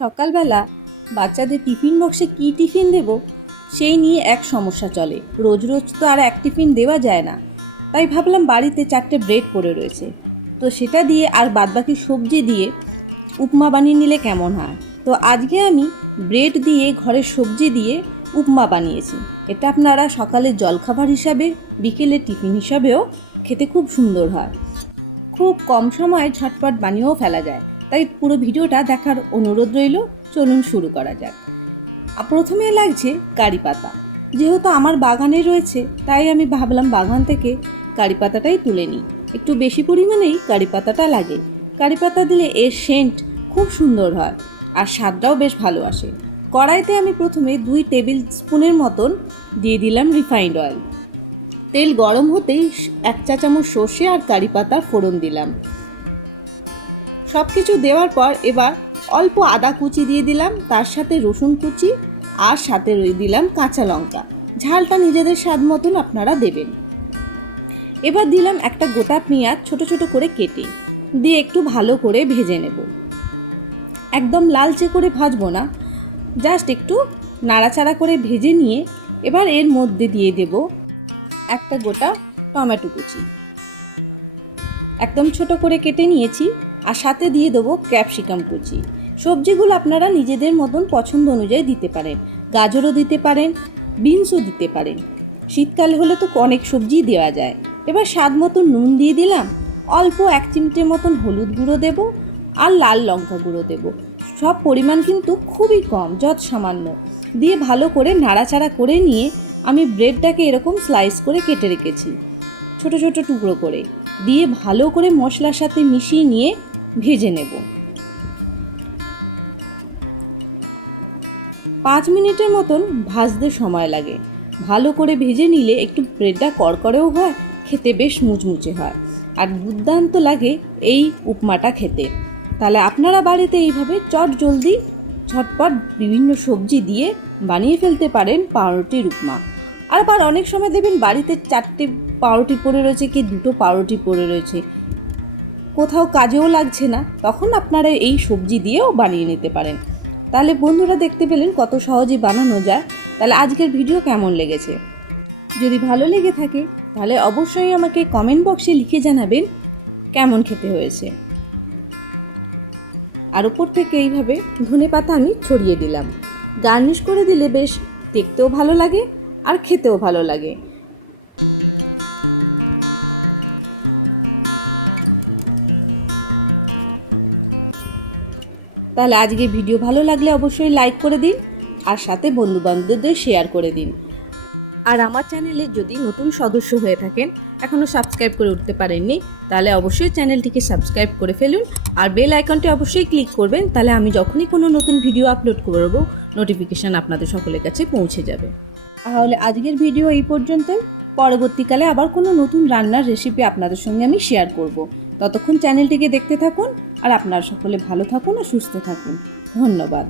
সকালবেলা বাচ্চাদের টিফিন বক্সে কী টিফিন দেব সেই নিয়ে এক সমস্যা চলে। রোজ রোজ তো আর এক টিফিন দেওয়া যায় না। তাই ভাবলাম বাড়িতে 4টে ব্রেড পড়ে রয়েছে, তো সেটা দিয়ে আর বাদবাকি সবজি দিয়ে উপমা বানিয়ে নিলে কেমন হয়। তো আজকে আমি ব্রেড দিয়ে ঘরের সবজি দিয়ে উপমা বানিয়েছি। এটা আপনারা সকালের জলখাবার হিসাবে, বিকেলের টিফিন হিসাবেও খেতে খুব সুন্দর হয়। খুব কম সময়ে ঝটপট বানিয়েও ফেলা যায়। তাই পুরো ভিডিওটা দেখার অনুরোধ রইল। চলুন শুরু করা যাক। প্রথমে লাগছে কারি পাতা। যেহেতু আমার বাগানে রয়েছে তাই আমি ভাবলাম বাগান থেকে কারি পাতাটাই তুলে নিই। একটু বেশি পরিমাণেই কারি পাতাটা লাগে। কারি পাতা দিলে এর সেন্ট খুব সুন্দর হয় আর স্বাদটাও বেশ ভালো আসে। কড়াইতে আমি প্রথমে 2 টেবিল স্পুনের মতন দিয়ে দিলাম রিফাইন্ড অয়েল। তেল গরম হতেই 1 চা চামচ সর্ষে আর কারি পাতার ফোড়ন দিলাম। সব কিছু দেওয়ার পর এবার অল্প আদা কুচি দিয়ে দিলাম, তার সাথে রসুন কুচি আর সাথে দিলাম কাঁচা লঙ্কা। ঝালটা নিজেদের স্বাদ মতন আপনারা দেবেন। এবার দিলাম একটা গোটা পেঁয়াজ ছোট ছোট করে কেটে, দিয়ে একটু ভালো করে ভেজে নেব। একদম লালচে করে ভাজবো না, জাস্ট একটু নাড়াচাড়া করে ভেজে নিয়ে এবার এর মধ্যে দিয়ে দেব একটা গোটা টমেটো কুচি, একদম ছোট করে কেটে নিয়েছি, আর সাথে দিয়ে দেবো ক্যাপসিকাম কুচি। সবজিগুলো আপনারা নিজেদের মতন পছন্দ অনুযায়ী দিতে পারেন। গাজরও দিতে পারেন, বিনসও দিতে পারেন। শীতকালে হলে তো অনেক সবজি দেওয়া যায়। এবার স্বাদ মতন নুন দিয়ে দিলাম, অল্প 1 চিমটে মতন হলুদ গুঁড়ো দেব আর লাল লঙ্কা গুঁড়ো দেব। সব পরিমাণ কিন্তু খুবই কম, যত সামান্য দিয়ে ভালো করে নাড়াচাড়া করে নিয়ে আমি ব্রেডটাকে এরকম স্লাইস করে কেটে রেখেছি ছোট ছোট টুকরো করে, দিয়ে ভালো করে মশলার সাথে মিশিয়ে নিয়ে ভেজে নেব। 5 মিনিটের মতন ভাজতে সময় লাগে। ভালো করে ভেজে নিলে একটু ব্রেডটা কড়কড়েও হয়, খেতে বেশ মুচমুচে হয় আর দুর্দান্ত লাগে এই উপমাটা খেতে। তাহলে আপনারা বাড়িতে এইভাবে জলদি ঝটপট বিভিন্ন সবজি দিয়ে বানিয়ে ফেলতে পারেন পাউরুটির উপমা। আবার অনেক সময় দেবেন বাড়িতে 4টে পাউরুটি পড়ে রয়েছে, কি 2টো পাউরুটি পড়ে রয়েছে, কোথাও কাজেও লাগছে না, তখন আপনারা এই সবজি দিয়েও বানিয়ে নিতে পারেন। তাহলে বন্ধুরা দেখতে পেলেন কত সহজেই বানানো যায়। তাহলে আজকের ভিডিও কেমন লেগেছে? যদি ভালো লেগে থাকে তাহলে অবশ্যই আমাকে কমেন্ট বক্সে লিখে জানাবেন কেমন খেতে হয়েছে। আর উপর থেকে এইভাবে ধনেপাতা আমি ছড়িয়ে দিলাম। গার্নিশ করে দিলে বেশ দেখতেও ভালো লাগে আর খেতেও ভালো লাগে। তাহলে আজকে ভিডিও ভালো লাগলে অবশ্যই লাইক করে দিন আর সাথে বন্ধুবান্ধবদের শেয়ার করে দিন। আর আমার চ্যানেলে যদি নতুন সদস্য হয়ে থাকেন, এখনও সাবস্ক্রাইব করে উঠতে পারেননি, তাহলে অবশ্যই চ্যানেলটিকে সাবস্ক্রাইব করে ফেলুন আর বেল আইকনটি অবশ্যই ক্লিক করবেন। তাহলে আমি যখনই কোনো নতুন ভিডিও আপলোড করব নোটিফিকেশান আপনাদের সকলের কাছে পৌঁছে যাবে। তাহলে আজকের ভিডিও এই পর্যন্তই। পরবর্তীকালে আবার কোনো নতুন রান্নার রেসিপি আপনাদের সঙ্গে আমি শেয়ার করব। ততক্ষণ চ্যানেলটিকে দেখতে থাকুন আর আপনারা সকলে ভালো থাকুন আর সুস্থ থাকুন। ধন্যবাদ।